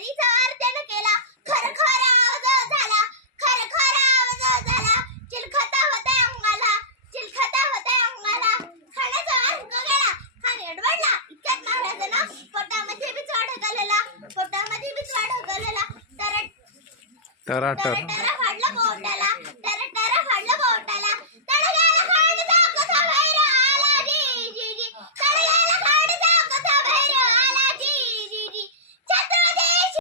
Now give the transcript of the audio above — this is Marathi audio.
फेरीचा वार त्यानं केला, खरखर आवाज झाला, खरखर आवाज झाला, चिलखता होता अंगाला, चिलखता होता अंगाला, खाण्याचा वार गेला, खाण एडवडला, इतक्यात महाराजांना पोटामध्ये बिचवा ढकलला, पोटामध्ये बिचवा ढकलला, तर टराटर